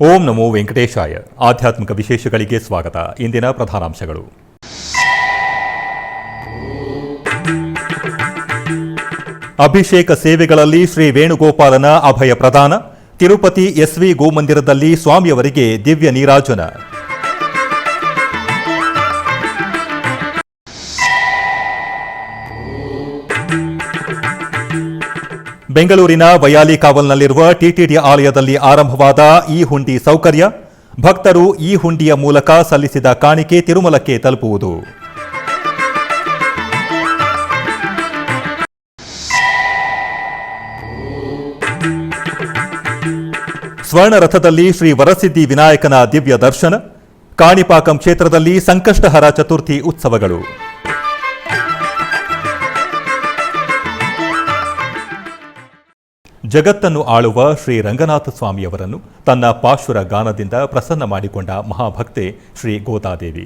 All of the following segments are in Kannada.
ಓಂ ನಮೋ ವೆಂಕಟೇಶಾಯ. ಆಧ್ಯಾತ್ಮಿಕ ವಿಶೇಷಗಳಿಗೆ ಸ್ವಾಗತ. ಇಂದಿನ ಪ್ರಧಾನಾಂಶಗಳು. ಅಭಿಷೇಕ ಸೇವೆಗಳಲ್ಲಿ ಶ್ರೀ ವೇಣುಗೋಪಾಲನ ಅಭಯ ಪ್ರದಾನ. ತಿರುಪತಿ ಎಸ್ವಿ ಗೋಮಂದಿರದಲ್ಲಿ ಸ್ವಾಮಿಯವರಿಗೆ ದಿವ್ಯ ನೀರಾಜನ. ಬೆಂಗಳೂರಿನ ವಯಾಲಿ ಕಾವಲ್ನಲ್ಲಿರುವ ಟಿಟಿಡಿ ಆಲಯದಲ್ಲಿ ಆರಂಭವಾದ ಈ ಹುಂಡಿ ಸೌಕರ್ಯ. ಭಕ್ತರು ಈ ಹುಂಡಿಯ ಮೂಲಕ ಸಲ್ಲಿಸಿದ ಕಾಣಿಕೆ ತಿರುಮಲಕ್ಕೆ ತಲುಪುವುದು. ಸ್ವರ್ಣ ರಥದಲ್ಲಿ ಶ್ರೀ ವರಸಿದ್ಧಿ ವಿನಾಯಕನ ದಿವ್ಯ ದರ್ಶನ. ಕಾಣಿಪಾಕಂ ಕ್ಷೇತ್ರದಲ್ಲಿ ಸಂಕಷ್ಟಹರ ಚತುರ್ಥಿ ಉತ್ಸವಗಳು. ಜಗತ್ತನ್ನು ಆಳುವ ಶ್ರೀ ರಂಗನಾಥ ಸ್ವಾಮಿಯವರನ್ನು ತನ್ನ ಪಾಶುರ ಗಾನದಿಂದ ಪ್ರಸನ್ನ ಮಾಡಿಕೊಂಡ ಮಹಾಭಕ್ತೆ ಶ್ರೀ ಗೋದಾದೇವಿ.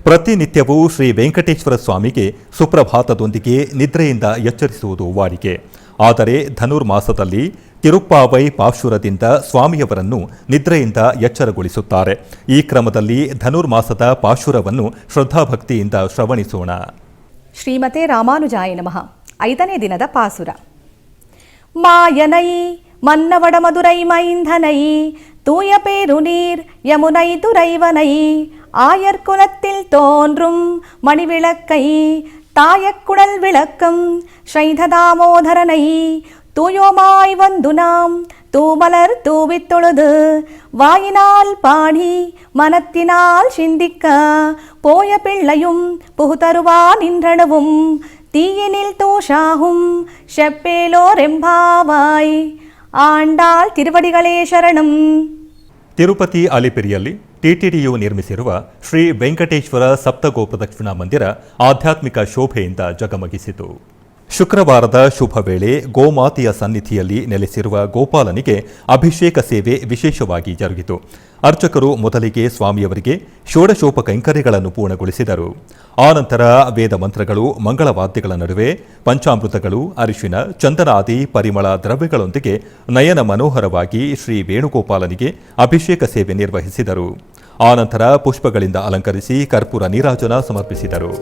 ಪ್ರತಿನಿತ್ಯವೂ ಶ್ರೀ ವೆಂಕಟೇಶ್ವರ ಸ್ವಾಮಿಗೆ ಸುಪ್ರಭಾತದೊಂದಿಗೆ ನಿದ್ರೆಯಿಂದ ಎಚ್ಚರಿಸುವುದು ವಾಡಿಕೆ. ಆದರೆ ಧನುರ್ಮಾಸದಲ್ಲಿ ತಿರುಪ್ಪಾವೈ ಪಾಶುರದಿಂದ ಸ್ವಾಮಿಯವರನ್ನು ನಿದ್ರೆಯಿಂದ ಎಚ್ಚರಗೊಳಿಸುತ್ತಾರೆ. ಈ ಕ್ರಮದಲ್ಲಿ ಧನುರ್ಮಾಸದ ಪಾಶುರವನ್ನು ಶ್ರದ್ಧಾಭಕ್ತಿಯಿಂದ ಶ್ರವಣಿಸೋಣ. ಶ್ರೀಮತೆ ರಾಮಾನುಜಾಯ ನಮಃ. 5ನೇ ದಿನದ ಪಾಸುರ. மாயனை மன்னவட மதுரை மைந்தனை தூய பேருநீர் யமுனை துறைவனை ஆயர் குலத்தில் தோன்றும் மணிவிளக்கை தாயக்குடல் விளக்கம் ஸ்ரீதாமோதரனை தூயோமாய் வந்து நாம் தூமலர் தூவித் தொழுது வாயினால் பாடி மனத்தினால் சிந்திக்க போய பிள்ளையும் புகுதருவா நின்றனவும் தீயினில் தோஷாகும் ಶೆಪ್ಪೇಲೋರೆಂಬಾವಾಯ್. ಆಂಡಾಳ್ ತಿರುವಡಿಗಳೇ ಶರಣಂ. ತಿರುಪತಿ ಅಲಿಪಿರಿಯಲ್ಲಿ ಟಿಟಿಡಿಯು ನಿರ್ಮಿಸಿರುವ ಶ್ರೀ ವೆಂಕಟೇಶ್ವರ ಸಪ್ತಗೋಪ್ರದಕ್ಷಿಣಾ ಮಂದಿರ ಆಧ್ಯಾತ್ಮಿಕ ಶೋಭೆಯಿಂದ ಜಗಮಗಿಸಿತು. ಶುಕ್ರವಾರದ ಶುಭ ವೇಳೆ ಗೋಮಾತೆಯ ಸನ್ನಿಧಿಯಲ್ಲಿ ನೆಲೆಸಿರುವ ಗೋಪಾಲನಿಗೆ ಅಭಿಷೇಕ ಸೇವೆ ವಿಶೇಷವಾಗಿ ಜರುಗಿತು. ಅರ್ಚಕರು ಮೊದಲಿಗೆ ಸ್ವಾಮಿಯವರಿಗೆ ಷೋಡಶೋಪಕೈಂಕರ್ಯಗಳನ್ನು ಪೂರ್ಣಗೊಳಿಸಿದರು. ಆನಂತರ ವೇದ ಮಂತ್ರಗಳು, ಮಂಗಳವಾದ್ಯಗಳ ನಡುವೆ ಪಂಚಾಮೃತಗಳು, ಅರಿಶಿನ, ಚಂದನಾದಿ ಪರಿಮಳ ದ್ರವ್ಯಗಳೊಂದಿಗೆ ನಯನ ಮನೋಹರವಾಗಿ ಶ್ರೀ ವೇಣುಗೋಪಾಲನಿಗೆ ಅಭಿಷೇಕ ಸೇವೆ ನಿರ್ವಹಿಸಿದರು. ಆನಂತರ ಪುಷ್ಪಗಳಿಂದ ಅಲಂಕರಿಸಿ ಕರ್ಪೂರ ನೀರಾಜನ ಸಮರ್ಪಿಸಿದರು.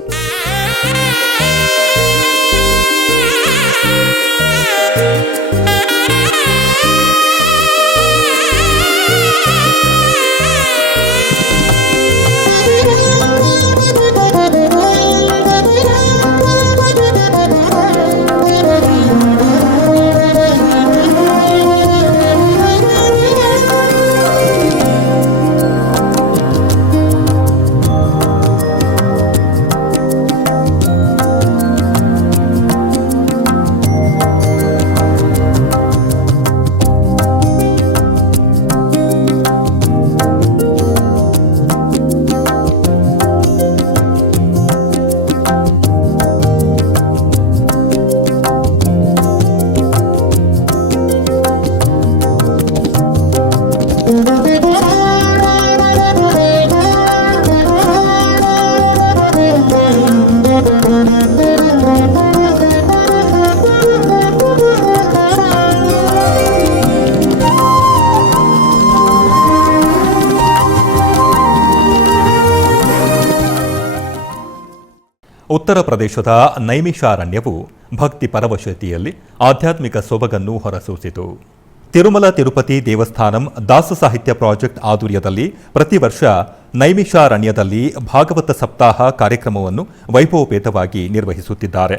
ಉತ್ತರ ಪ್ರದೇಶದ ನೈಮಿಷಾರಣ್ಯವು ಭಕ್ತಿ ಪರವಶತೆಯಲ್ಲಿ ಆಧ್ಯಾತ್ಮಿಕ ಸೊಬಗನ್ನು ಹೊರಸೂಸಿತು. ತಿರುಮಲ ತಿರುಪತಿ ದೇವಸ್ಥಾನಂ ದಾಸ ಸಾಹಿತ್ಯ ಪ್ರಾಜೆಕ್ಟ್ ಆಧ್ವರ್ಯದಲ್ಲಿ ಪ್ರತಿ ವರ್ಷ ನೈಮಿಷಾರಣ್ಯದಲ್ಲಿ ಭಾಗವತ ಸಪ್ತಾಹ ಕಾರ್ಯಕ್ರಮವನ್ನು ವೈಭವಪೇತವಾಗಿ ನಿರ್ವಹಿಸುತ್ತಿದ್ದಾರೆ.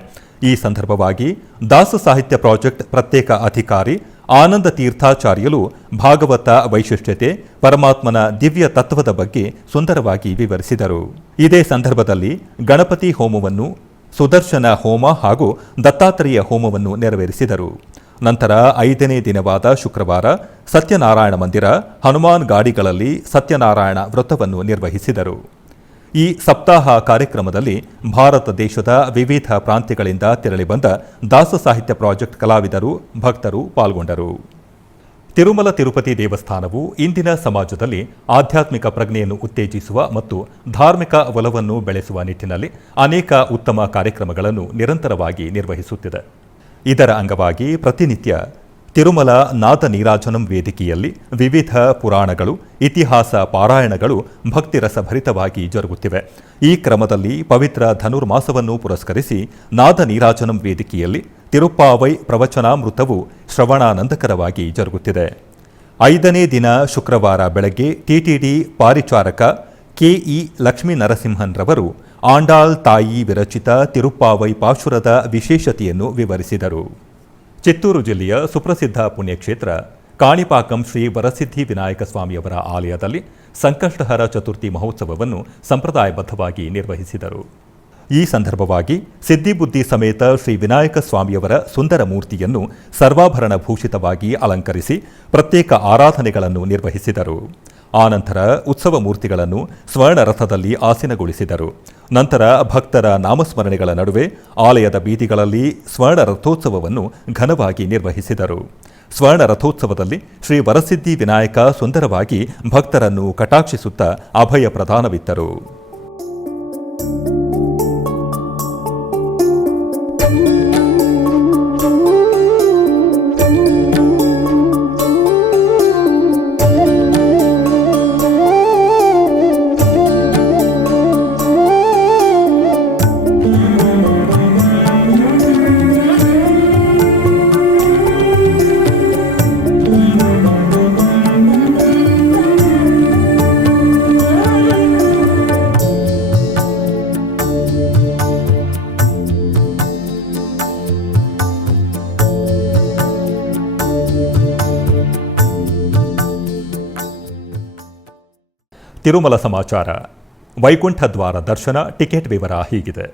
ಈ ಸಂದರ್ಭವಾಗಿ ದಾಸ ಸಾಹಿತ್ಯ ಪ್ರಾಜೆಕ್ಟ್ ಪ್ರತ್ಯೇಕ ಅಧಿಕಾರಿ ಆನಂದ ತೀರ್ಥಾಚಾರ್ಯರು ಭಾಗವತ ವೈಶಿಷ್ಟ್ಯತೆ, ಪರಮಾತ್ಮನ ದಿವ್ಯ ತತ್ವದ ಬಗ್ಗೆ ಸುಂದರವಾಗಿ ವಿವರಿಸಿದರು. ಇದೇ ಸಂದರ್ಭದಲ್ಲಿ ಗಣಪತಿ ಹೋಮವನ್ನು, ಸುದರ್ಶನ ಹೋಮ ಹಾಗೂ ದತ್ತಾತ್ರೇಯ ಹೋಮವನ್ನು ನೆರವೇರಿಸಿದರು. ನಂತರ 5ನೇ ದಿನವಾದ ಶುಕ್ರವಾರ ಸತ್ಯನಾರಾಯಣ ಮಂದಿರ, ಹನುಮಾನ್ ಗಾಡಿಗಳಲ್ಲಿ ಸತ್ಯನಾರಾಯಣ ವ್ರತವನ್ನು ನಿರ್ವಹಿಸಿದರು. ಈ ಸಪ್ತಾಹ ಕಾರ್ಯಕ್ರಮದಲ್ಲಿ ಭಾರತ ದೇಶದ ವಿವಿಧ ಪ್ರಾಂತ್ಯಗಳಿಂದ ತೆರಳಿ ಬಂದ ದಾಸ ಸಾಹಿತ್ಯ ಪ್ರಾಜೆಕ್ಟ್ ಕಲಾವಿದರು, ಭಕ್ತರು ಪಾಲ್ಗೊಂಡರು. ತಿರುಮಲ ತಿರುಪತಿ ದೇವಸ್ಥಾನವು ಇಂದಿನ ಸಮಾಜದಲ್ಲಿ ಆಧ್ಯಾತ್ಮಿಕ ಪ್ರಜ್ಞೆಯನ್ನು ಉತ್ತೇಜಿಸುವ ಮತ್ತು ಧಾರ್ಮಿಕ ಒಲವನ್ನು ಬೆಳೆಸುವ ನಿಟ್ಟಿನಲ್ಲಿ ಅನೇಕ ಉತ್ತಮ ಕಾರ್ಯಕ್ರಮಗಳನ್ನು ನಿರಂತರವಾಗಿ ನಿರ್ವಹಿಸುತ್ತಿದೆ. ಇದರ ಅಂಗವಾಗಿ ಪ್ರತಿನಿತ್ಯ ತಿರುಮಲ ನಾದ ನೀರಾಜನಂ ವೇದಿಕೆಯಲ್ಲಿ ವಿವಿಧ ಪುರಾಣಗಳು, ಇತಿಹಾಸ ಪಾರಾಯಣಗಳು ಭಕ್ತಿರಸಭರಿತವಾಗಿ ಜರುಗುತ್ತಿವೆ. ಈ ಕ್ರಮದಲ್ಲಿ ಪವಿತ್ರ ಧನುರ್ಮಾಸವನ್ನು ಪುರಸ್ಕರಿಸಿ ನಾದ ನೀರಾಜನಂ ವೇದಿಕೆಯಲ್ಲಿ ತಿರುಪ್ಪಾವೈ ಪ್ರವಚನಾಮೃತವು ಶ್ರವಣಾನಂದಕರವಾಗಿ ಜರುಗುತ್ತಿದೆ. 5ನೇ ದಿನ ಶುಕ್ರವಾರ ಬೆಳಗ್ಗೆ ಟಿಟಿಡಿ ಪಾರಿಚಾರಕ ಕೆಇ ಲಕ್ಷ್ಮೀನರಸಿಂಹನ್ ರವರು ಆಂಡಾಳ್ ತಾಯಿ ವಿರಚಿತ ತಿರುಪ್ಪಾವೈ ಪಾಶುರದ ವಿಶೇಷತೆಯನ್ನು ವಿವರಿಸಿದರು. ಚಿತ್ತೂರು ಜಿಲ್ಲೆಯ ಸುಪ್ರಸಿದ್ಧ ಪುಣ್ಯಕ್ಷೇತ್ರ ಕಾಣಿಪಾಕಂ ಶ್ರೀ ವರಸಿದ್ಧಿ ವಿನಾಯಕ ಸ್ವಾಮಿಯವರ ಆಲಯದಲ್ಲಿ ಸಂಕಷ್ಟಹರ ಚತುರ್ಥಿ ಮಹೋತ್ಸವವನ್ನು ಸಂಪ್ರದಾಯಬದ್ಧವಾಗಿ ನಿರ್ವಹಿಸಿದರು. ಈ ಸಂದರ್ಭವಾಗಿ ಸಿದ್ಧಿಬುದ್ಧಿ ಸಮೇತ ಶ್ರೀ ವಿನಾಯಕ ಸ್ವಾಮಿಯವರ ಸುಂದರ ಮೂರ್ತಿಯನ್ನು ಸರ್ವಾಭರಣ ಭೂಷಿತವಾಗಿ ಅಲಂಕರಿಸಿ ಪ್ರತ್ಯೇಕ ಆರಾಧನೆಗಳನ್ನು ನಿರ್ವಹಿಸಿದರು. ಆನಂತರ ಉತ್ಸವ ಮೂರ್ತಿಗಳನ್ನು ಸ್ವರ್ಣ ರಥದಲ್ಲಿ ಆಸೀನಗೊಳಿಸಿದರು. ನಂತರ ಭಕ್ತರ ನಾಮಸ್ಮರಣೆಗಳ ನಡುವೆ ಆಲಯದ ಬೀದಿಗಳಲ್ಲಿ ಸ್ವರ್ಣ ರಥೋತ್ಸವವನ್ನು ಘನವಾಗಿ ನಿರ್ವಹಿಸಿದರು. ಸ್ವರ್ಣ ರಥೋತ್ಸವದಲ್ಲಿ ಶ್ರೀ ವರಸಿದ್ಧಿ ವಿನಾಯಕ ಸುಂದರವಾಗಿ ಭಕ್ತರನ್ನು ಕಟಾಕ್ಷಿಸುತ್ತಾ ಅಭಯ ಪ್ರದಾನವಿತ್ತರು. ತಿರುಮಲ ಸಮಾಚಾರ. ವೈಕುಂಠ ದ್ವಾರ ದರ್ಶನ ಟಿಕೆಟ್ ವಿವರ ಹೀಗಿದೆ.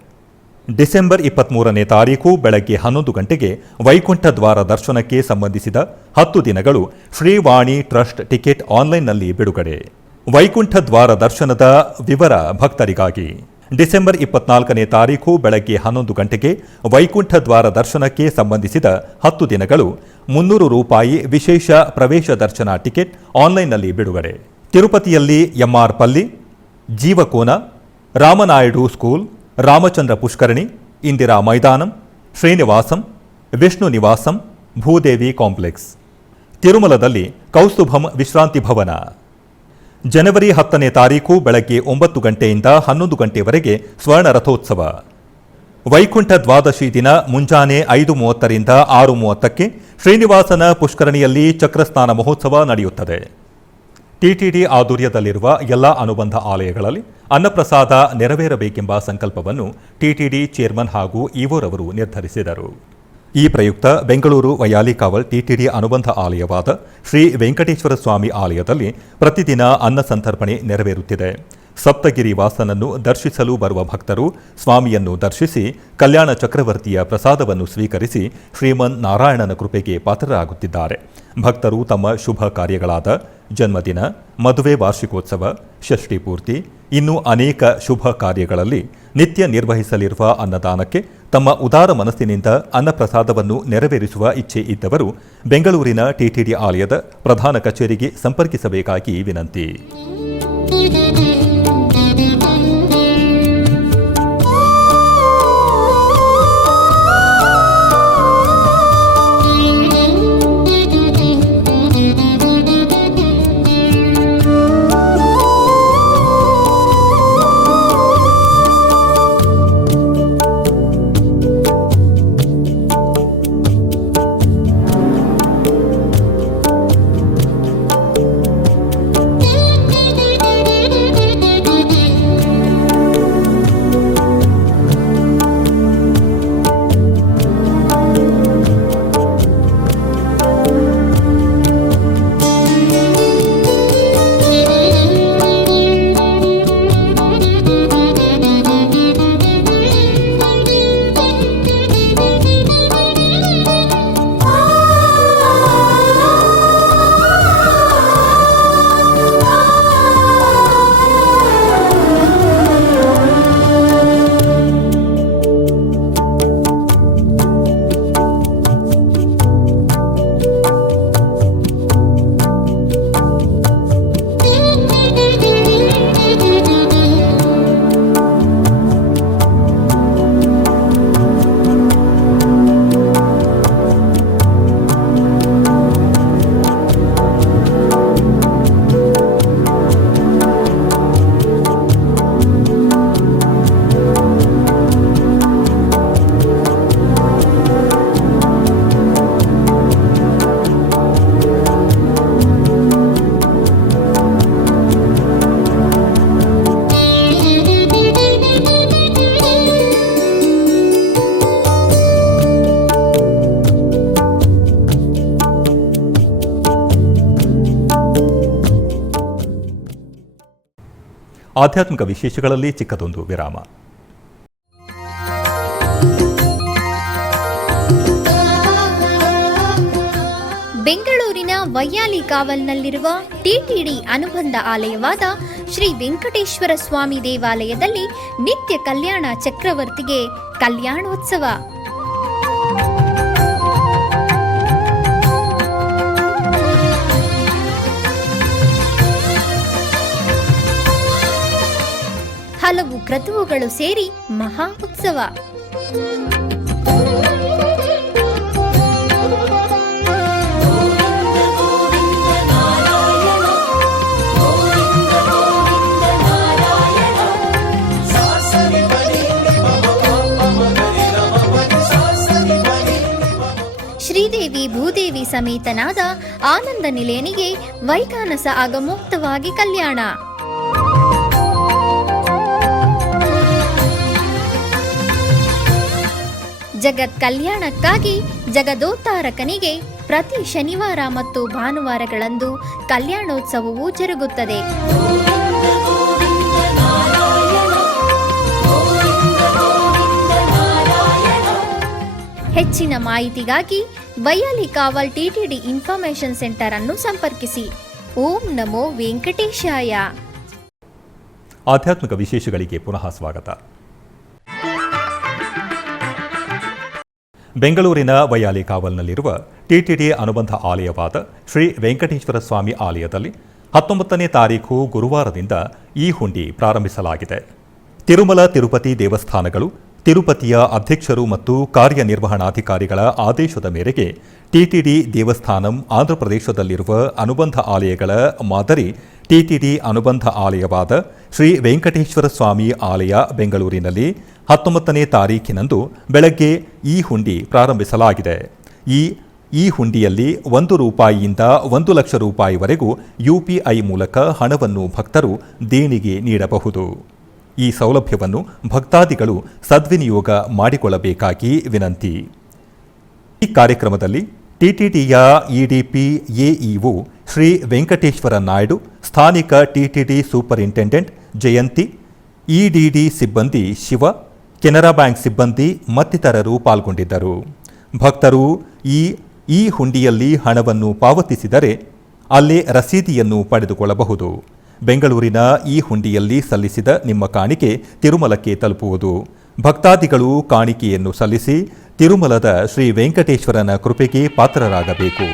ಡಿಸೆಂಬರ್ 23ನೇ ತಾರೀಕು ಬೆಳಗ್ಗೆ 11 ಗಂಟೆಗೆ ವೈಕುಂಠ ದ್ವಾರ ದರ್ಶನಕ್ಕೆ ಸಂಬಂಧಿಸಿದ 10 ದಿನಗಳು ಶ್ರೀವಾಣಿ ಟ್ರಸ್ಟ್ ಟಿಕೆಟ್ ಆನ್ಲೈನ್ನಲ್ಲಿ ಬಿಡುಗಡೆ. ವೈಕುಂಠ ದ್ವಾರ ದರ್ಶನದ ವಿವರ ಭಕ್ತರಿಗಾಗಿ. ಡಿಸೆಂಬರ್ 24ನೇ ತಾರೀಕು ಬೆಳಗ್ಗೆ 11 ಗಂಟೆಗೆ ವೈಕುಂಠ ದ್ವಾರ ದರ್ಶನಕ್ಕೆ ಸಂಬಂಧಿಸಿದ 10 ದಿನಗಳು ₹300 ವಿಶೇಷ ಪ್ರವೇಶ ದರ್ಶನ ಟಿಕೆಟ್ ಆನ್ಲೈನ್ನಲ್ಲಿ ಬಿಡುಗಡೆ. ತಿರುಪತಿಯಲ್ಲಿ MR Palli, Jeevakona, Ramanaidu school, Ramachandra Pushkarini, Indira Maidanam, Srinivasam, Vishnu Nivasam, Bhudevi complex. ತಿರುಮಲದಲ್ಲಿ ಕೌಸ್ತುಭಂ ವಿಶ್ರಾಂತಿ ಭವನ. ಜನವರಿ 10ನೇ ತಾರೀಕು ಬೆಳಗ್ಗೆ 9 ಗಂಟೆಯಿಂದ 11 ಗಂಟೆವರೆಗೆ ಸ್ವರ್ಣ ರಥೋತ್ಸವ. ವೈಕುಂಠ ದ್ವಾದಶಿ ದಿನ ಮುಂಜಾನೆ 5:30ರಿಂದ 6:30ಕ್ಕೆ ಶ್ರೀನಿವಾಸನ ಪುಷ್ಕರಣಿಯಲ್ಲಿ ಚಕ್ರಸ್ನಾನ ಮಹೋತ್ಸವ ನಡೆಯುತ್ತದೆ. ಟಿಟಿಡಿ ಆಧ್ವರ್ಯದಲ್ಲಿರುವ ಎಲ್ಲ ಅನುಬಂಧ ಆಲಯಗಳಲ್ಲಿ ಅನ್ನಪ್ರಸಾದ ನೆರವೇರಬೇಕೆಂಬ ಸಂಕಲ್ಪವನ್ನು ಟಿಟಿಡಿ ಚೇರ್ಮನ್ ಹಾಗೂ ಇಒರವರು ನಿರ್ಧರಿಸಿದರು. ಈ ಪ್ರಯುಕ್ತ ಬೆಂಗಳೂರು ವಯಾಲಿಕಾವಲ್ ಟಿಟಿಡಿ ಅನುಬಂಧ ಆಲಯವಾದ ಶ್ರೀ ವೆಂಕಟೇಶ್ವರ ಸ್ವಾಮಿ ಆಲಯದಲ್ಲಿ ಪ್ರತಿದಿನ ಅನ್ನ ಸಂತರ್ಪಣೆ ನೆರವೇರುತ್ತಿದೆ. ಸಪ್ತಗಿರಿ ವಾಸನನ್ನು ದರ್ಶಿಸಲು ಬರುವ ಭಕ್ತರು ಸ್ವಾಮಿಯನ್ನು ದರ್ಶಿಸಿ ಕಲ್ಯಾಣ ಚಕ್ರವರ್ತಿಯ ಪ್ರಸಾದವನ್ನು ಸ್ವೀಕರಿಸಿ ಶ್ರೀಮನ್ ನಾರಾಯಣನ ಕೃಪೆಗೆ ಪಾತ್ರರಾಗುತ್ತಿದ್ದಾರೆ. ಭಕ್ತರು ತಮ್ಮ ಶುಭ ಕಾರ್ಯಗಳಾದ ಜನ್ಮದಿನ, ಮದುವೆ ವಾರ್ಷಿಕೋತ್ಸವ, ಷಷ್ಠಿ ಪೂರ್ತಿ, ಇನ್ನೂ ಅನೇಕ ಶುಭ ಕಾರ್ಯಗಳಲ್ಲಿ ನಿತ್ಯ ನಿರ್ವಹಿಸಲಿರುವ ಅನ್ನದಾನಕ್ಕೆ ತಮ್ಮ ಉದಾರ ಮನಸ್ಸಿನಿಂದ ಅನ್ನಪ್ರಸಾದವನ್ನು ನೆರವೇರಿಸುವ ಇಚ್ಛೆ ಇದ್ದವರು ಬೆಂಗಳೂರಿನ ಟಿಟಿಡಿ ಆಲಯದ ಪ್ರಧಾನ ಕಚೇರಿಗೆ ಸಂಪರ್ಕಿಸಬೇಕಾಗಿ ವಿನಂತಿ. ಆಧ್ಯಾತ್ಮಿಕ ವಿಶೇಷಗಳಲ್ಲಿ ಚಿಕ್ಕದೊಂದು ವಿರಾಮ. ಬೆಂಗಳೂರಿನ ವೈಯಾಲಿ ಕಾವಲ್ನಲ್ಲಿರುವ ಟಿಟಿಡಿ ಅನುಬಂಧ ಆಲಯವಾದ ಶ್ರೀ ವೆಂಕಟೇಶ್ವರ ಸ್ವಾಮಿ ದೇವಾಲಯದಲ್ಲಿ ನಿತ್ಯ ಕಲ್ಯಾಣ ಚಕ್ರವರ್ತಿಗೆ ಕಲ್ಯಾಣೋತ್ಸವ. ಹಲವು ಕ್ರತುವುಗಳು ಸೇರಿ ಮಹಾ ಉತ್ಸವ. ಶ್ರೀದೇವಿ ಭೂದೇವಿ ಸಮೇತನಾದ ಆನಂದ ನಿಲಯನಿಗೆ ವೈಖಾನಸ ಆಗಮೋಕ್ತವಾಗಿ ಕಲ್ಯಾಣ. ಜಗತ್ ಕಲ್ಯಾಣಕ್ಕಾಗಿ ಜಗದೋತ್ತಾರಕನಿಗೆ ಪ್ರತಿ ಶನಿವಾರ ಮತ್ತು ಭಾನುವಾರಗಳಂದು ಕಲ್ಯಾಣೋತ್ಸವವು ಜರುಗುತ್ತದೆ. ಹೆಚ್ಚಿನ ಮಾಹಿತಿಗಾಗಿ ವೈಯಾಲಿ ಕಾವಲ್ ಟಿಟಿಡಿ ಇನ್ಫಾರ್ಮೇಶನ್ ಸೆಂಟರ್ ಅನ್ನು ಸಂಪರ್ಕಿಸಿ. ಓಂ ನಮೋ ವೆಂಕಟೇಶಾಯ. ಆಧ್ಯಾತ್ಮಿಕ ವಿಶೇಷಗಳಿಗೆ ಪುನಃ ಸ್ವಾಗತ. ಬೆಂಗಳೂರಿನ ವೈಯಾಲಿ ಕಾವಲ್ನಲ್ಲಿರುವ ಟಿಟಿಡಿ ಅನುಬಂಧ ಆಲಯವಾದ ಶ್ರೀ ವೆಂಕಟೇಶ್ವರ ಸ್ವಾಮಿ ಆಲಯದಲ್ಲಿ 19ನೇ ತಾರೀಖು ಗುರುವಾರದಿಂದ ಈ ಹುಂಡಿ ಪ್ರಾರಂಭಿಸಲಾಗಿದೆ. ತಿರುಮಲ ತಿರುಪತಿ ದೇವಸ್ಥಾನಗಳು, ತಿರುಪತಿಯ ಅಧ್ಯಕ್ಷರು ಮತ್ತು ಕಾರ್ಯನಿರ್ವಹಣಾಧಿಕಾರಿಗಳ ಆದೇಶದ ಮೇರೆಗೆ ಟಿಟಿಡಿ ದೇವಸ್ಥಾನಂ ಆಂಧ್ರಪ್ರದೇಶದಲ್ಲಿರುವ ಅನುಬಂಧ ಆಲಯಗಳ ಮಾದರಿ ಟಿಟಿಡಿ ಅನುಬಂಧ ಆಲಯವಾದ ಶ್ರೀ ವೆಂಕಟೇಶ್ವರ ಸ್ವಾಮಿ ಆಲಯ ಬೆಂಗಳೂರಿನಲ್ಲಿ 19ನೇ ತಾರೀಖಿನಂದು ಬೆಳಗ್ಗೆ ಈ ಹುಂಡಿ ಪ್ರಾರಂಭಿಸಲಾಗಿದೆ. ಈ ಹುಂಡಿಯಲ್ಲಿ ₹1 1 ಲಕ್ಷ ರೂಪಾಯಿವರೆಗೂ UPI ಮೂಲಕ ಹಣವನ್ನು ಭಕ್ತರು ದೇಣಿಗೆ ನೀಡಬಹುದು. ಈ ಸೌಲಭ್ಯವನ್ನು ಭಕ್ತಾದಿಗಳು ಸದ್ವಿನಿಯೋಗ ಮಾಡಿಕೊಳ್ಳಬೇಕಾಗಿ ವಿನಂತಿ. ಈ ಕಾರ್ಯಕ್ರಮದಲ್ಲಿ ಟಿಟಿಡಿಯ ಇಡಿಪಿ ಎಇಒ ಶ್ರೀ ವೆಂಕಟೇಶ್ವರ ನಾಯ್ಡು, ಸ್ಥಾನಿಕ ಟಿಟಿಡಿ ಸೂಪರಿಂಟೆಂಡೆಂಟ್ ಜಯಂತಿ, ಇಡಿಡಿ ಸಿಬ್ಬಂದಿ ಶಿವ, ಕೆನರಾ ಬ್ಯಾಂಕ್ ಸಿಬ್ಬಂದಿ ಮತ್ತಿತರರು ಪಾಲ್ಗೊಂಡಿದ್ದರು. ಭಕ್ತರು ಈ ಹುಂಡಿಯಲ್ಲಿ ಹಣವನ್ನು ಪಾವತಿಸಿದರೆ ಅಲ್ಲೇ ರಸೀದಿಯನ್ನು ಪಡೆದುಕೊಳ್ಳಬಹುದು. ಬೆಂಗಳೂರಿನ ಈ ಹುಂಡಿಯಲ್ಲಿ ಸಲ್ಲಿಸಿದ ನಿಮ್ಮ ಕಾಣಿಕೆ ತಿರುಮಲಕ್ಕೆ ತಲುಪುವುದು. ಭಕ್ತಾದಿಗಳು ಕಾಣಿಕೆಯನ್ನು ಸಲ್ಲಿಸಿ ತಿರುಮಲದ ಶ್ರೀ ವೆಂಕಟೇಶ್ವರನ ಕೃಪೆಗೆ ಪಾತ್ರರಾಗಬೇಕು.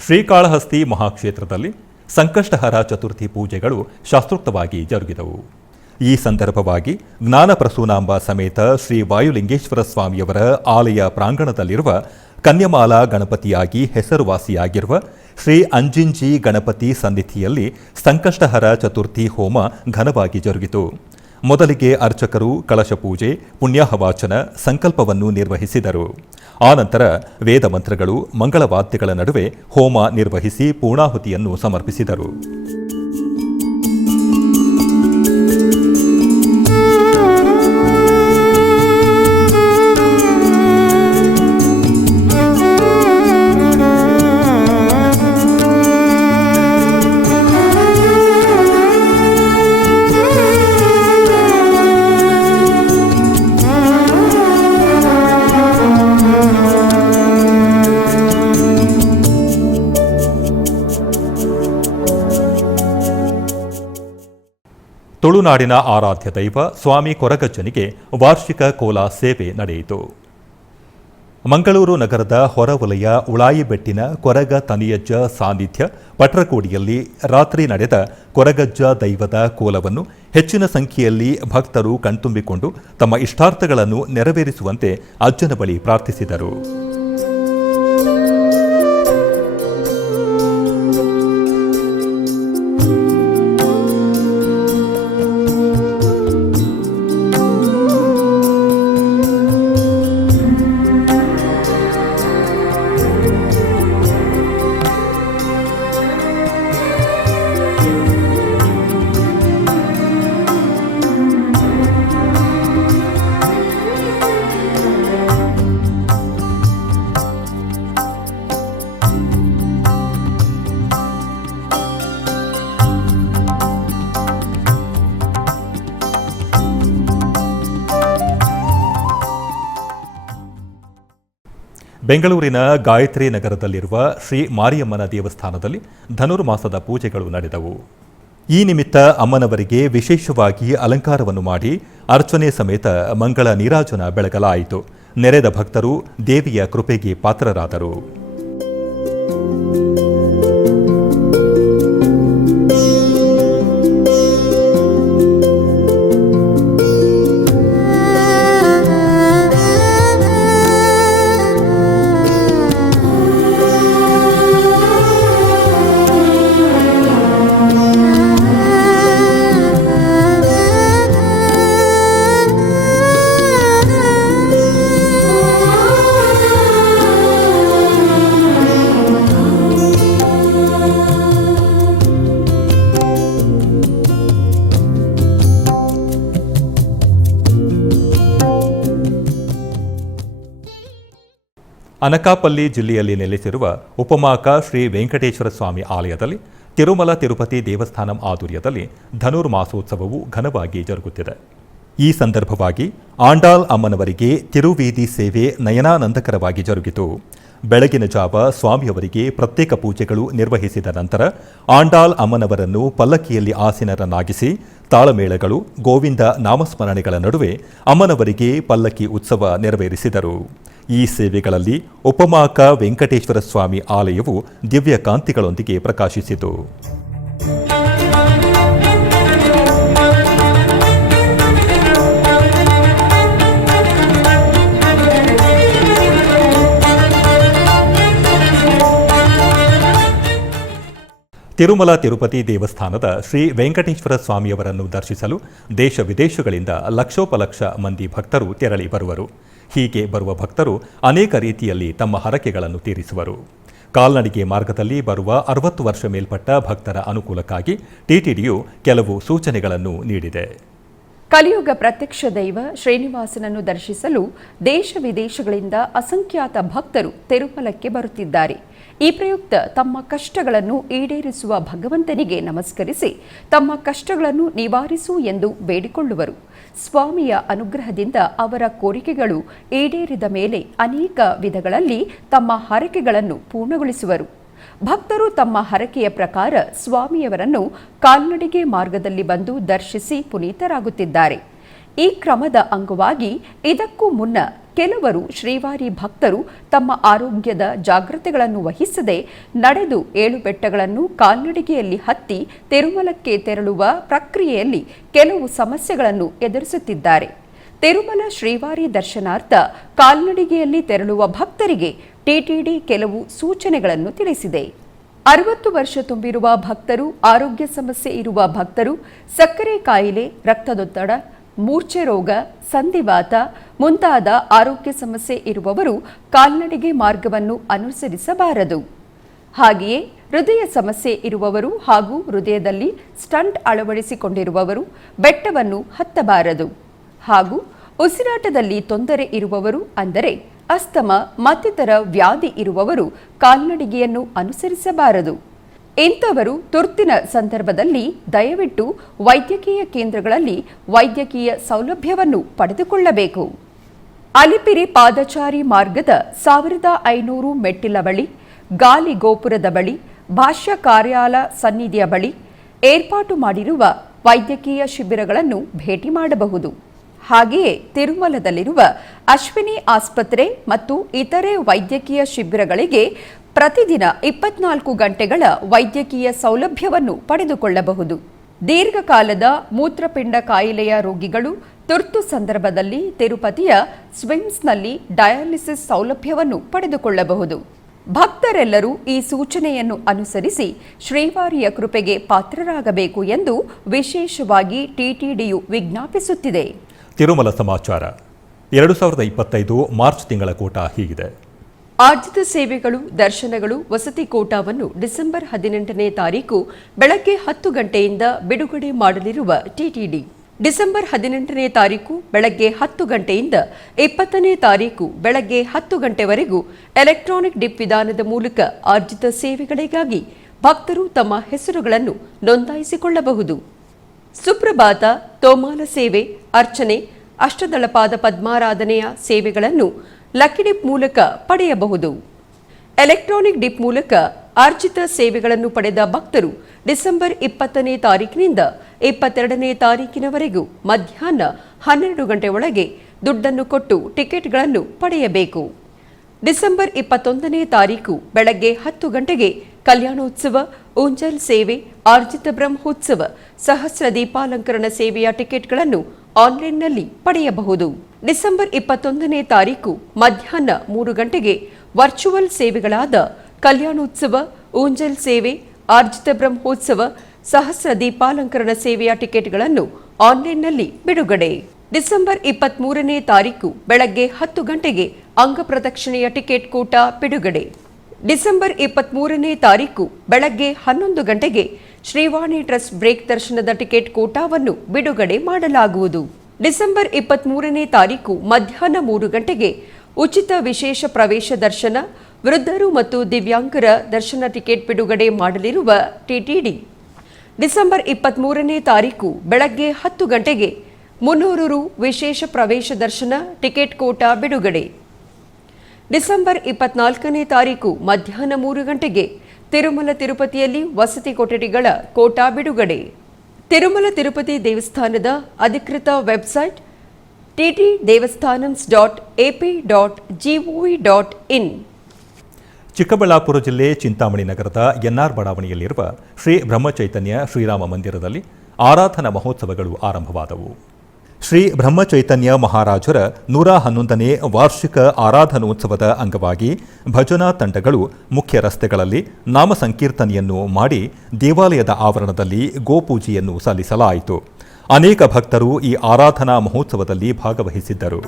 ಶ್ರೀಕಾಳಹಸ್ತಿ ಮಹಾಕ್ಷೇತ್ರದಲ್ಲಿ ಸಂಕಷ್ಟಹರ ಚತುರ್ಥಿ ಪೂಜೆಗಳು ಶಾಸ್ತ್ರೋಕ್ತವಾಗಿ ಜರುಗಿದವು. ಈ ಸಂದರ್ಭವಾಗಿ ಜ್ಞಾನಪ್ರಸೂನಾಂಬ ಸಮೇತ ಶ್ರೀ ವಾಯುಲಿಂಗೇಶ್ವರ ಸ್ವಾಮಿಯವರ ಆಲಯ ಪ್ರಾಂಗಣದಲ್ಲಿರುವ ಕನ್ಯಮಾಲಾ ಗಣಪತಿಯಾಗಿ ಹೆಸರುವಾಸಿಯಾಗಿರುವ ಶ್ರೀ ಅಂಜಿಂಜಿ ಗಣಪತಿ ಸನ್ನಿಧಿಯಲ್ಲಿ ಸಂಕಷ್ಟಹರ ಚತುರ್ಥಿ ಹೋಮ ಘನವಾಗಿ ಜರುಗಿತು. ಮೊದಲಿಗೆ ಅರ್ಚಕರು ಕಳಶ ಪೂಜೆ, ಪುಣ್ಯಾಹವಾಚನ, ಸಂಕಲ್ಪವನ್ನು ನಿರ್ವಹಿಸಿದರು. ಆನಂತರ ವೇದ ಮಂತ್ರಗಳು, ಮಂಗಳವಾದ್ಯಗಳ ನಡುವೆ ಹೋಮ ನಿರ್ವಹಿಸಿ ಪೂರ್ಣಾಹುತಿಯನ್ನು ಸಮರ್ಪಿಸಿದರು. ತುಳುನಾಡಿನ ಆರಾಧ್ಯ ದೈವ ಸ್ವಾಮಿ ಕೊರಗಜ್ಜನಿಗೆ ವಾರ್ಷಿಕ ಕೋಲ ಸೇವೆ ನಡೆಯಿತು. ಮಂಗಳೂರು ನಗರದ ಹೊರವಲಯ ಉಳಾಯಿಬೆಟ್ಟಿನ ಕೊರಗ ತನಿಯಜ್ಜ ಸಾನ್ನಿಧ್ಯ ಪಟ್ರಕೋಡಿಯಲ್ಲಿ ರಾತ್ರಿ ನಡೆದ ಕೊರಗಜ್ಜ ದೈವದ ಕೋಲವನ್ನು ಹೆಚ್ಚಿನ ಸಂಖ್ಯೆಯಲ್ಲಿ ಭಕ್ತರು ಕಣ್ತುಂಬಿಕೊಂಡು ತಮ್ಮ ಇಷ್ಟಾರ್ಥಗಳನ್ನು ನೆರವೇರಿಸುವಂತೆ ಅಜ್ಜನ ಬಳಿ ಪ್ರಾರ್ಥಿಸಿದರು. ಬೆಂಗಳೂರಿನ ಗಾಯತ್ರಿ ನಗರದಲ್ಲಿರುವ ಶ್ರೀ ಮಾರಿಯಮ್ಮನ ದೇವಸ್ಥಾನದಲ್ಲಿ ಧನುರ್ಮಾಸದ ಪೂಜೆಗಳು ನಡೆದವು. ಈ ನಿಮಿತ್ತ ಅಮ್ಮನವರಿಗೆ ವಿಶೇಷವಾಗಿ ಅಲಂಕಾರವನ್ನು ಮಾಡಿ ಅರ್ಚನೆ ಸಮೇತ ಮಂಗಳ ನೀರಾಜನ ಬೆಳಗಲಾಯಿತು. ನೆರೆದ ಭಕ್ತರು ದೇವಿಯ ಕೃಪೆಗೆ ಪಾತ್ರರಾದರು. ಅನಕಾಪಲ್ಲಿ ಜಿಲ್ಲೆಯಲ್ಲಿ ನೆಲೆಸಿರುವ ಉಪಮಾಕ ಶ್ರೀ ವೆಂಕಟೇಶ್ವರ ಸ್ವಾಮಿ ಆಲಯದಲ್ಲಿ ತಿರುಮಲ ತಿರುಪತಿ ದೇವಸ್ಥಾನಂ ಆಧ್ವರ್ಯದಲ್ಲಿ ಧನುರ್ಮಾಸೋತ್ಸವವು ಘನವಾಗಿ ಜರುಗುತ್ತಿದೆ. ಈ ಸಂದರ್ಭವಾಗಿ ಆಂಡಾಲ್ ಅಮ್ಮನವರಿಗೆ ತಿರುವೀದಿ ಸೇವೆ ನಯನಾನಂದಕರವಾಗಿ ಜರುಗಿತು. ಬೆಳಗಿನ ಜಾವ ಸ್ವಾಮಿಯವರಿಗೆ ಪ್ರತ್ಯೇಕ ಪೂಜೆಗಳು ನಿರ್ವಹಿಸಿದ ನಂತರ ಆಂಡಾಲ್ ಅಮ್ಮನವರನ್ನು ಪಲ್ಲಕ್ಕಿಯಲ್ಲಿ ಆಸೀನರನ್ನಾಗಿಸಿ ತಾಳಮೇಳಗಳು, ಗೋವಿಂದ ನಾಮಸ್ಮರಣೆಗಳ ನಡುವೆ ಅಮ್ಮನವರಿಗೆ ಪಲ್ಲಕ್ಕಿ ಉತ್ಸವ ನೆರವೇರಿಸಿದರು. ಈ ಸೇವೆಗಳಲ್ಲಿ ಉಪಮಾಕ ವೆಂಕಟೇಶ್ವರ ಸ್ವಾಮಿ ಆಲಯವು ದಿವ್ಯ ಕಾಂತಿಗಳೊಂದಿಗೆ ಪ್ರಕಾಶಿಸಿತು. ತಿರುಮಲ ತಿರುಪತಿ ದೇವಸ್ಥಾನದ ಶ್ರೀ ವೆಂಕಟೇಶ್ವರ ಸ್ವಾಮಿಯವರನ್ನು ದರ್ಶಿಸಲು ದೇಶ ವಿದೇಶಗಳಿಂದ ಲಕ್ಷೋಪಲಕ್ಷ ಮಂದಿ ಭಕ್ತರು ತೆರಳಿ ಬರುವರು. ಹೀಗೆ ಬರುವ ಭಕ್ತರು ಅನೇಕ ರೀತಿಯಲ್ಲಿ ತಮ್ಮ ಹರಕೆಗಳನ್ನು ತೀರಿಸುವರು. ಕಾಲ್ನಡಿಗೆ ಮಾರ್ಗದಲ್ಲಿ ಬರುವ 60 ವರ್ಷ ಮೇಲ್ಪಟ್ಟ ಭಕ್ತರ ಅನುಕೂಲಕ್ಕಾಗಿ ಟಿಟಿಡಿಯು ಕೆಲವು ಸೂಚನೆಗಳನ್ನು ನೀಡಿದೆ. ಕಲಿಯುಗ ಪ್ರತ್ಯಕ್ಷ ದೈವ ಶ್ರೀನಿವಾಸನನ್ನು ದರ್ಶಿಸಲು ದೇಶ ವಿದೇಶಗಳಿಂದ ಅಸಂಖ್ಯಾತ ಭಕ್ತರು ತಿರುಮಲಕ್ಕೆ ಬರುತ್ತಿದ್ದಾರೆ. ಈ ಪ್ರಯುಕ್ತ ತಮ್ಮ ಕಷ್ಟಗಳನ್ನು ಈಡೇರಿಸುವ ಭಗವಂತನಿಗೆ ನಮಸ್ಕರಿಸಿ ತಮ್ಮ ಕಷ್ಟಗಳನ್ನು ನಿವಾರಿಸು ಎಂದು ಬೇಡಿಕೊಳ್ಳುವರು. ಸ್ವಾಮಿಯ ಅನುಗ್ರಹದಿಂದ ಅವರ ಕೋರಿಕೆಗಳು ಈಡೇರಿದ ಮೇಲೆ ಅನೇಕ ವಿಧಗಳಲ್ಲಿ ತಮ್ಮ ಹರಕೆಗಳನ್ನು ಪೂರ್ಣಗೊಳಿಸುವರು. ಭಕ್ತರು ತಮ್ಮ ಹರಕೆಯ ಪ್ರಕಾರ ಸ್ವಾಮಿಯವರನ್ನು ಕಾಲ್ನಡಿಗೆ ಮಾರ್ಗದಲ್ಲಿ ಬಂದು ದರ್ಶಿಸಿ ಪುನೀತರಾಗುತ್ತಿದ್ದಾರೆ. ಈ ಕ್ರಮದ ಅಂಗವಾಗಿ ಇದಕ್ಕೂ ಮುನ್ನ ಕೆಲವರು ಶ್ರೀವಾರಿ ಭಕ್ತರು ತಮ್ಮ ಆರೋಗ್ಯದ ಜಾಗ್ರತೆಗಳನ್ನು ವಹಿಸದೆ ನಡೆದು 7 ಬೆಟ್ಟಗಳನ್ನು ಕಾಲ್ನಡಿಗೆಯಲ್ಲಿ ಹತ್ತಿ ತಿರುಮಲಕ್ಕೆ ತೆರಳುವ ಪ್ರಕ್ರಿಯೆಯಲ್ಲಿ ಕೆಲವು ಸಮಸ್ಯೆಗಳನ್ನು ಎದುರಿಸುತ್ತಿದ್ದಾರೆ. ತಿರುಮಲ ಶ್ರೀವಾರಿ ದರ್ಶನಾರ್ಥ ಕಾಲ್ನಡಿಗೆಯಲ್ಲಿ ತೆರಳುವ ಭಕ್ತರಿಗೆ ಟಿಟಿಡಿ ಕೆಲವು ಸೂಚನೆಗಳನ್ನು ತಿಳಿಸಿದೆ. 60 ವರ್ಷ ತುಂಬಿರುವ ಭಕ್ತರು, ಆರೋಗ್ಯ ಸಮಸ್ಯೆ ಇರುವ ಭಕ್ತರು, ಸಕ್ಕರೆ ಕಾಯಿಲೆ, ರಕ್ತದೊತ್ತಡ, ಮೂರ್ಛೆ ರೋಗ, ಸಂಧಿವಾತ ಮುಂತಾದ ಆರೋಗ್ಯ ಸಮಸ್ಯೆ ಇರುವವರು ಕಾಲ್ನಡಿಗೆ ಮಾರ್ಗವನ್ನು ಅನುಸರಿಸಬಾರದು. ಹಾಗೆಯೇ ಹೃದಯ ಸಮಸ್ಯೆ ಇರುವವರು ಹಾಗೂ ಹೃದಯದಲ್ಲಿ ಸ್ಟಂಟ್ ಅಳವಡಿಸಿಕೊಂಡಿರುವವರು ಬೆಟ್ಟವನ್ನು ಹತ್ತಬಾರದು. ಹಾಗೂ ಉಸಿರಾಟದಲ್ಲಿ ತೊಂದರೆ ಇರುವವರು, ಅಂದರೆ ಅಸ್ತಮ ಮತ್ತಿತರ ವ್ಯಾಧಿ ಇರುವವರು ಕಾಲ್ನಡಿಗೆಯನ್ನು ಅನುಸರಿಸಬಾರದು. ಇಂಥವರು ತುರ್ತಿನ ಸಂದರ್ಭದಲ್ಲಿ ದಯವಿಟ್ಟು ವೈದ್ಯಕೀಯ ಕೇಂದ್ರಗಳಲ್ಲಿ ವೈದ್ಯಕೀಯ ಸೌಲಭ್ಯವನ್ನು ಪಡೆದುಕೊಳ್ಳಬೇಕು. ಅಲಿಪಿರಿ ಪಾದಚಾರಿ ಮಾರ್ಗದ 1500 ಮೆಟ್ಟಿಲ ಬಳಿ, ಗಾಲಿ ಗೋಪುರದ ಬಳಿ, ಭಾಷ್ಯ ಕಾರ್ಯಾಲಯ ಸನ್ನಿಧಿಯ ಬಳಿ ಏರ್ಪಾಟು ಮಾಡಿರುವ ವೈದ್ಯಕೀಯ ಶಿಬಿರಗಳನ್ನು ಭೇಟಿ ಮಾಡಬಹುದು. ಹಾಗೆಯೇ ತಿರುಮಲದಲ್ಲಿರುವ ಅಶ್ವಿನಿ ಆಸ್ಪತ್ರೆ ಮತ್ತು ಇತರೆ ವೈದ್ಯಕೀಯ ಶಿಬಿರಗಳಿಗೆ ಪ್ರತಿದಿನ 24 ಗಂಟೆಗಳ ವೈದ್ಯಕೀಯ ಸೌಲಭ್ಯವನ್ನು ಪಡೆದುಕೊಳ್ಳಬಹುದು. ದೀರ್ಘಕಾಲದ ಮೂತ್ರಪಿಂಡ ಕಾಯಿಲೆಯ ರೋಗಿಗಳು ತುರ್ತು ಸಂದರ್ಭದಲ್ಲಿ ತಿರುಪತಿಯ ಸ್ವಿಮ್ಸ್ನಲ್ಲಿ ಡಯಾಲಿಸಿಸ್ ಸೌಲಭ್ಯವನ್ನು ಪಡೆದುಕೊಳ್ಳಬಹುದು. ಭಕ್ತರೆಲ್ಲರೂ ಈ ಸೂಚನೆಯನ್ನು ಅನುಸರಿಸಿ ಶ್ರೀವಾರಿಯ ಕೃಪೆಗೆ ಪಾತ್ರರಾಗಬೇಕು ಎಂದು ವಿಶೇಷವಾಗಿ ಟಿಟಿಡಿಯು ವಿಜ್ಞಾಪಿಸುತ್ತಿದೆ. ತಿರುಮಲ ಸಮಾಚಾರ 2025 ಮಾರ್ಚ್ ತಿಂಗಳ ಕೋಟ ಹೀಗಿದೆ. ಆರ್ಜಿತ ಸೇವೆಗಳು, ದರ್ಶನಗಳು, ವಸತಿ ಕೋಟಾವನ್ನು ಡಿಸೆಂಬರ್ 18ನೇ ತಾರೀಕು ಬೆಳಗ್ಗೆ 10 ಗಂಟೆಯಿಂದ ಬಿಡುಗಡೆ ಮಾಡಲಿರುವ ಟಿಟಿಡಿ ಡಿಸೆಂಬರ್ 18ನೇ ತಾರೀಕು ಬೆಳಗ್ಗೆ 10 ಗಂಟೆಯಿಂದ 20ನೇ ತಾರೀಕು ಬೆಳಗ್ಗೆ 10 ಗಂಟೆವರೆಗೂ ಎಲೆಕ್ಟ್ರಾನಿಕ್ ಡಿಪ್ ವಿಧಾನದ ಮೂಲಕ ಆರ್ಜಿತ ಸೇವೆಗಳಿಗಾಗಿ ಭಕ್ತರು ತಮ್ಮ ಹೆಸರುಗಳನ್ನು ನೋಂದಾಯಿಸಿಕೊಳ್ಳಬಹುದು. ಸುಪ್ರಭಾತ, ತೋಮಾಲ ಸೇವೆ, ಅರ್ಚನೆ, ಅಷ್ಟದಳಪಾದ ಪದ್ಮಾರಾಧನೆಯ ಸೇವೆಗಳನ್ನು ಲಕ್ಕಿ ಡಿಪ್ ಮೂಲಕ ಪಡೆಯಬಹುದು. ಎಲೆಕ್ಟ್ರಾನಿಕ್ ಡಿಪ್ ಮೂಲಕ ಅರ್ಜಿತ ಸೇವೆಗಳನ್ನು ಪಡೆದ ಭಕ್ತರು ಡಿಸೆಂಬರ್ 20ನೇ ತಾರೀಕಿನಿಂದ 22ನೇ ತಾರೀಕಿನವರೆಗೂ ಮಧ್ಯಾಹ್ನ 12 ಗಂಟೆ ಒಳಗೆ ದುಡ್ಡನ್ನು ಕೊಟ್ಟು ಟಿಕೆಟ್ಗಳನ್ನು ಪಡೆಯಬೇಕು. ಡಿಸೆಂಬರ್ 21ನೇ ತಾರೀಕು ಬೆಳಗ್ಗೆ 10 ಗಂಟೆಗೆ ಕಲ್ಯಾಣೋತ್ಸವ, ಊಂಜಲ್ ಸೇವೆ, ಆರ್ಜಿತ ಬ್ರಹ್ಮೋತ್ಸವ, ಸಹಸ್ರ ದೀಪಾಲಂಕರಣ ಸೇವೆಯ ಟಿಕೆಟ್ಗಳನ್ನು ಆನ್ಲೈನ್ನಲ್ಲಿ ಪಡೆಯಬಹುದು. ಡಿಸೆಂಬರ್ 21ನೇ ತಾರೀಕು ಮಧ್ಯಾಹ್ನ 3 ಗಂಟೆಗೆ ವರ್ಚುವಲ್ ಸೇವೆಗಳಾದ ಕಲ್ಯಾಣೋತ್ಸವ, ಊಂಜಲ್ ಸೇವೆ, ಆರ್ಜಿತ ಬ್ರಹ್ಮೋತ್ಸವ, ಸಹಸ್ರ ದೀಪಾಲಂಕರಣ ಸೇವೆಯ ಟಿಕೆಟ್ಗಳನ್ನು ಆನ್ಲೈನ್ನಲ್ಲಿ ಬಿಡುಗಡೆ. ಡಿಸೆಂಬರ್ 23ನೇ ತಾರೀಕು ಬೆಳಗ್ಗೆ 10 ಗಂಟೆಗೆ ಅಂಗಪ್ರದಕ್ಷಿಣೆಯ ಟಿಕೆಟ್ ಕೂಟ ಬಿಡುಗಡೆ. ಡಿಸೆಂಬರ್ 23ನೇ ತಾರೀಕು ಬೆಳಗ್ಗೆ 11 ಗಂಟೆಗೆ ಶ್ರೀವಾಣಿ ಟ್ರಸ್ಟ್ ಬ್ರೇಕ್ ದರ್ಶನದ ಟಿಕೆಟ್ ಕೂಟವನ್ನು ಬಿಡುಗಡೆ ಮಾಡಲಾಗುವುದು. ಡಿಸೆಂಬರ್ 23ನೇ ತಾರೀಕು ಮಧ್ಯಾಹ್ನ 3 ಗಂಟೆಗೆ ಉಚಿತ ವಿಶೇಷ ಪ್ರವೇಶ ದರ್ಶನ, ವೃದ್ಧರು ಮತ್ತು ದಿವ್ಯಾಂಗರ ದರ್ಶನ ಟಿಕೆಟ್ ಬಿಡುಗಡೆ ಮಾಡಲಿರುವ ಟಿಟಿಡಿ. ಡಿಸೆಂಬರ್ 23ನೇ ತಾರೀಕು ಬೆಳಗ್ಗೆ 10 ಗಂಟೆಗೆ 300 ರು ವಿಶೇಷ ಪ್ರವೇಶ ದರ್ಶನ ಟಿಕೆಟ್ ಕೋಟ ಬಿಡುಗಡೆ. ಡಿಸೆಂಬರ್ 24ನೇ ತಾರೀಕು ಮಧ್ಯಾಹ್ನ 3 ಗಂಟೆಗೆ ತಿರುಮಲ ತಿರುಪತಿಯಲ್ಲಿ ವಸತಿ ಕೊಠಡಿಗಳ ಕೋಟಾ ಬಿಡುಗಡೆ. ತಿರುಮಲ ತಿರುಪತಿ ದೇವಸ್ಥಾನದ ಅಧಿಕೃತ ವೆಬ್ಸೈಟ್ ttdevastanams.ap.gov.in. ಚಿಕ್ಕಬಳ್ಳಾಪುರ ಜಿಲ್ಲೆ ಚಿಂತಾಮಣಿ ನಗರದ ಎನ್ಆರ್ ಬಡಾವಣೆಯಲ್ಲಿರುವ ಶ್ರೀ ಬ್ರಹ್ಮಚೈತನ್ಯ ಶ್ರೀರಾಮ ಮಂದಿರದಲ್ಲಿ ಆರಾಧನಾ ಮಹೋತ್ಸವಗಳು ಆರಂಭವಾದವು. ಶ್ರೀ ಬ್ರಹ್ಮಚೈತನ್ಯ ಮಹಾರಾಜರ 111ನೇ ವಾರ್ಷಿಕ ಆರಾಧನೋತ್ಸವದ ಅಂಗವಾಗಿ ಭಜನಾ ತಂಡಗಳು ಮುಖ್ಯ ರಸ್ತೆಗಳಲ್ಲಿ ನಾಮ ಸಂಕೀರ್ತನೆಯನ್ನು ಮಾಡಿ ದೇವಾಲಯದ ಆವರಣದಲ್ಲಿ ಗೋಪೂಜೆಯನ್ನು ಸಲ್ಲಿಸಲಾಯಿತು. ಅನೇಕ ಭಕ್ತರು ಈ ಆರಾಧನಾ ಮಹೋತ್ಸವದಲ್ಲಿ ಭಾಗವಹಿಸಿದ್ದರು.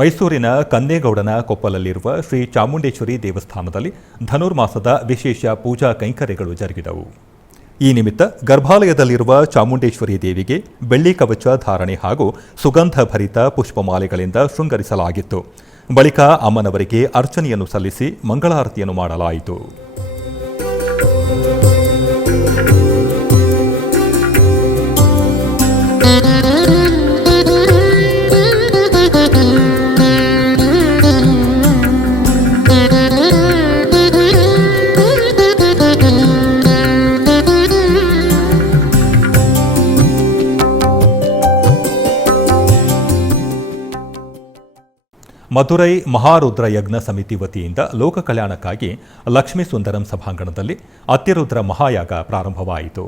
ಮೈಸೂರಿನ ಕನ್ನೇಗೌಡನ ಕೊಪ್ಪಲಲ್ಲಿರುವ ಶ್ರೀ ಚಾಮುಂಡೇಶ್ವರಿ ದೇವಸ್ಥಾನದಲ್ಲಿ ಧನುರ್ಮಾಸದ ವಿಶೇಷ ಪೂಜಾ ಕೈಂಕರ್ಯಗಳು ಜರುಗಿದವು. ಈ ನಿಮಿತ್ತ ಗರ್ಭಾಲಯದಲ್ಲಿರುವ ಚಾಮುಂಡೇಶ್ವರಿ ದೇವಿಗೆ ಬೆಳ್ಳಿ ಕವಚ ಧಾರಣೆ ಹಾಗೂ ಸುಗಂಧ ಭರಿತ ಪುಷ್ಪಮಾಲೆಗಳಿಂದ ಶೃಂಗರಿಸಲಾಗಿತ್ತು. ಬಳಿಕ ಅಮ್ಮನವರಿಗೆ ಅರ್ಚನೆಯನ್ನು ಸಲ್ಲಿಸಿ ಮಂಗಳಾರತಿಯನ್ನು ಮಾಡಲಾಯಿತು. ಮಧುರೈ ಮಹಾರುದ್ರ ಯಜ್ಞ ಸಮಿತಿ ವತಿಯಿಂದ ಲೋಕ ಕಲ್ಯಾಣಕ್ಕಾಗಿ ಲಕ್ಷ್ಮೀ ಸುಂದರಂ ಸಭಾಂಗಣದಲ್ಲಿ ಅತ್ಯರುದ್ರ ಮಹಾಯಾಗ ಪ್ರಾರಂಭವಾಯಿತು.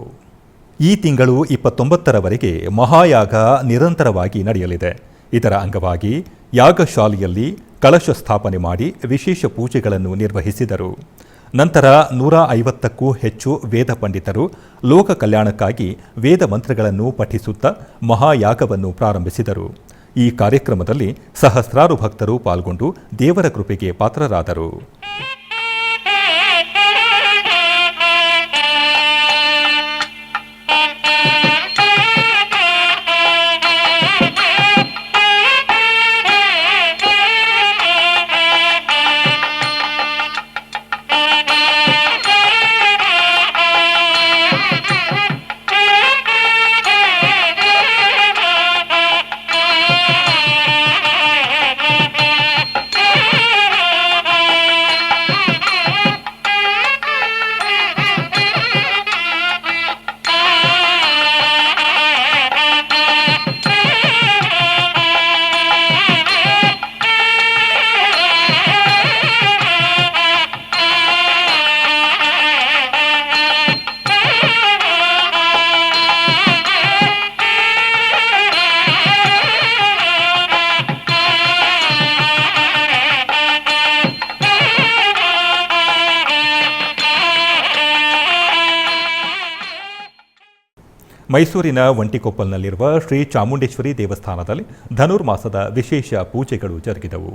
ಈ ತಿಂಗಳು 29ರವರೆಗೆ ಮಹಾಯಾಗ ನಿರಂತರವಾಗಿ ನಡೆಯಲಿದೆ. ಇದರ ಅಂಗವಾಗಿ ಯಾಗಶಾಲೆಯಲ್ಲಿ ಕಳಶ ಸ್ಥಾಪನೆ ಮಾಡಿ ವಿಶೇಷ ಪೂಜೆಗಳನ್ನು ನಿರ್ವಹಿಸಿದರು. ನಂತರ 150ಕ್ಕೂ ಹೆಚ್ಚು ವೇದ ಪಂಡಿತರು ಲೋಕ ಕಲ್ಯಾಣಕ್ಕಾಗಿ ವೇದ ಮಂತ್ರಗಳನ್ನು ಪಠಿಸುತ್ತಾ ಮಹಾಯಾಗವನ್ನು ಪ್ರಾರಂಭಿಸಿದರು. ಈ ಕಾರ್ಯಕ್ರಮದಲ್ಲಿ ಸಹಸ್ರಾರು ಭಕ್ತರು ಪಾಲ್ಗೊಂಡು ದೇವರ ಕೃಪೆಗೆ ಪಾತ್ರರಾದರು. ಮೈಸೂರಿನ ಒಂಟಿಕೊಪ್ಪಲ್ನಲ್ಲಿರುವ ಶ್ರೀ ಚಾಮುಂಡೇಶ್ವರಿ ದೇವಸ್ಥಾನದಲ್ಲಿ ಧನುರ್ಮಾಸದ ವಿಶೇಷ ಪೂಜೆಗಳು ಜರುಗಿದವು.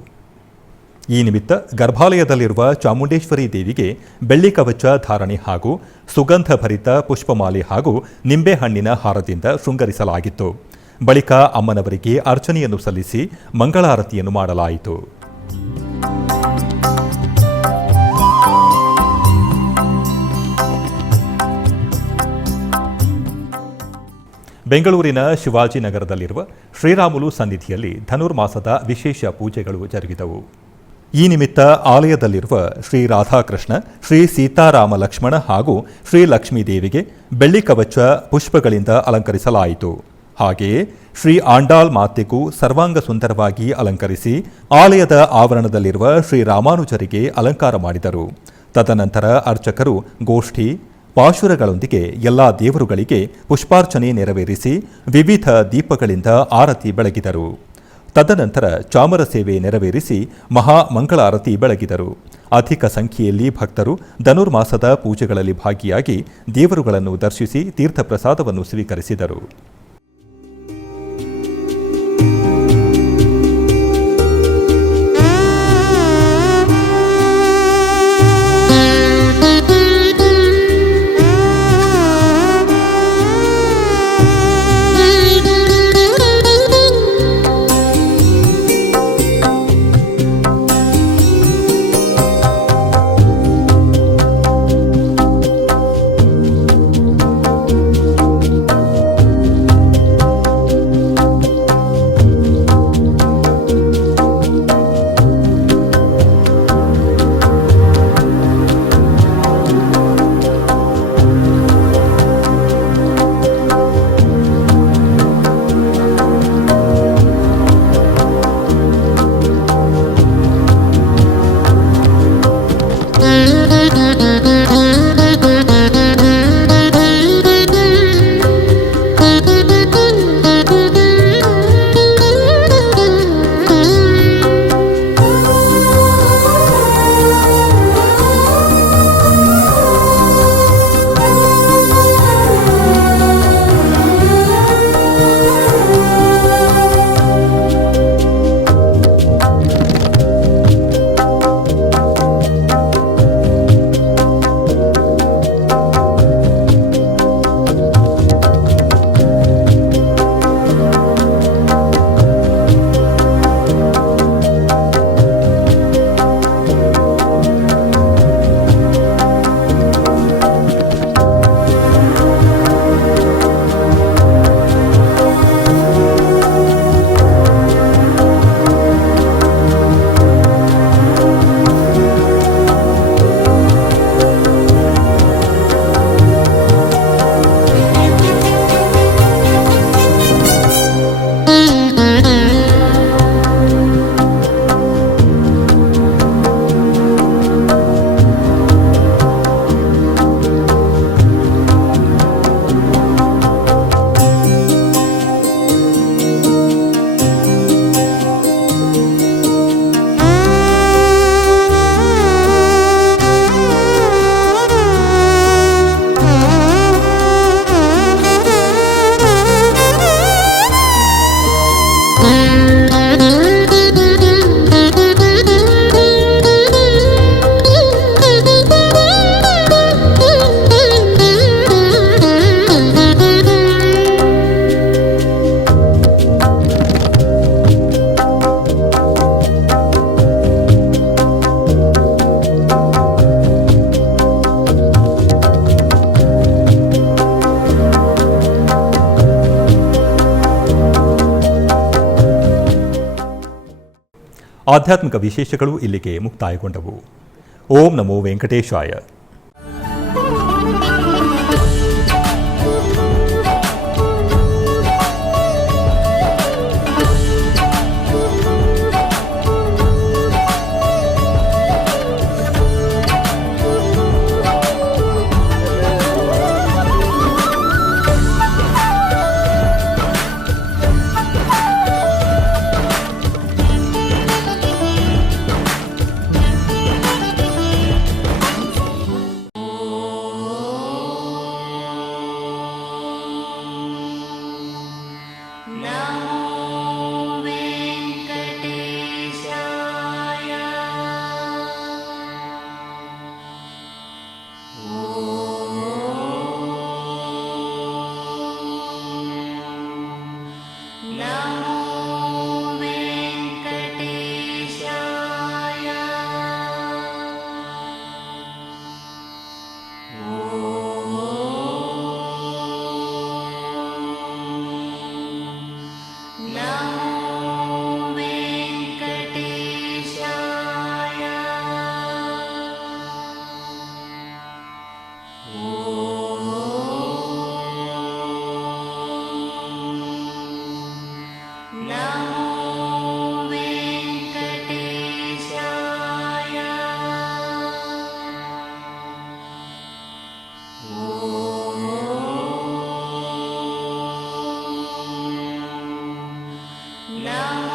ಈ ನಿಮಿತ್ತ ಗರ್ಭಾಲಯದಲ್ಲಿರುವ ಚಾಮುಂಡೇಶ್ವರಿ ದೇವಿಗೆ ಬೆಳ್ಳಿ ಕವಚ ಧಾರಣೆ ಹಾಗೂ ಸುಗಂಧ ಭರಿತ ಪುಷ್ಪಮಾಲೆ ಹಾಗೂ ನಿಂಬೆಹಣ್ಣಿನ ಹಾರದಿಂದ ಶೃಂಗರಿಸಲಾಗಿತ್ತು. ಬಳಿಕ ಅಮ್ಮನವರಿಗೆ ಅರ್ಚನೆಯನ್ನು ಸಲ್ಲಿಸಿ ಮಂಗಳಾರತಿಯನ್ನು ಮಾಡಲಾಯಿತು. ಬೆಂಗಳೂರಿನ ಶಿವಾಜಿನಗರದಲ್ಲಿರುವ ಶ್ರೀರಾಮುಲು ಸನ್ನಿಧಿಯಲ್ಲಿ ಧನುರ್ಮಾಸದ ವಿಶೇಷ ಪೂಜೆಗಳು ಜರುಗಿದವು. ಈ ನಿಮಿತ್ತ ಆಲಯದಲ್ಲಿರುವ ಶ್ರೀ ರಾಧಾಕೃಷ್ಣ, ಶ್ರೀ ಸೀತಾರಾಮ ಲಕ್ಷ್ಮಣ ಹಾಗೂ ಶ್ರೀ ಲಕ್ಷ್ಮೀ ದೇವಿಗೆ ಬೆಳ್ಳಿ ಕವಚ ಪುಷ್ಪಗಳಿಂದ ಅಲಂಕರಿಸಲಾಯಿತು. ಹಾಗೆಯೇ ಶ್ರೀ ಆಂಡಾಳ್ ಮಾತೆಗೂ ಸರ್ವಾಂಗ ಸುಂದರವಾಗಿ ಅಲಂಕರಿಸಿ ಆಲಯದ ಆವರಣದಲ್ಲಿರುವ ಶ್ರೀ ರಾಮಾನುಜರಿಗೆ ಅಲಂಕಾರ ಮಾಡಿದರು. ತದನಂತರ ಅರ್ಚಕರು ಗೋಷ್ಠಿ ಪಾಶುರಗಳೊಂದಿಗೆ ಎಲ್ಲ ದೇವರುಗಳಿಗೆ ಪುಷ್ಪಾರ್ಚನೆ ನೆರವೇರಿಸಿ ವಿವಿಧ ದೀಪಗಳಿಂದ ಆರತಿ ಬೆಳಗಿದರು. ತದನಂತರ ಚಾಮರ ಸೇವೆ ನೆರವೇರಿಸಿ ಮಹಾ ಮಂಗಳಾರತಿ ಬೆಳಗಿದರು. ಅಧಿಕ ಸಂಖ್ಯೆಯಲ್ಲಿ ಭಕ್ತರು ಧನುರ್ಮಾಸದ ಪೂಜೆಗಳಲ್ಲಿ ಭಾಗಿಯಾಗಿ ದೇವರುಗಳನ್ನು ದರ್ಶಿಸಿ ತೀರ್ಥಪ್ರಸಾದವನ್ನು ಸ್ವೀಕರಿಸಿದರು. ಆಧ್ಯಾತ್ಮಿಕ ವಿಶೇಷಗಳು ಇಲ್ಲಿಗೆ ಮುಕ್ತಾಯಗೊಂಡವು. ಓಂ ನಮೋ ವೆಂಕಟೇಶಾಯ. राम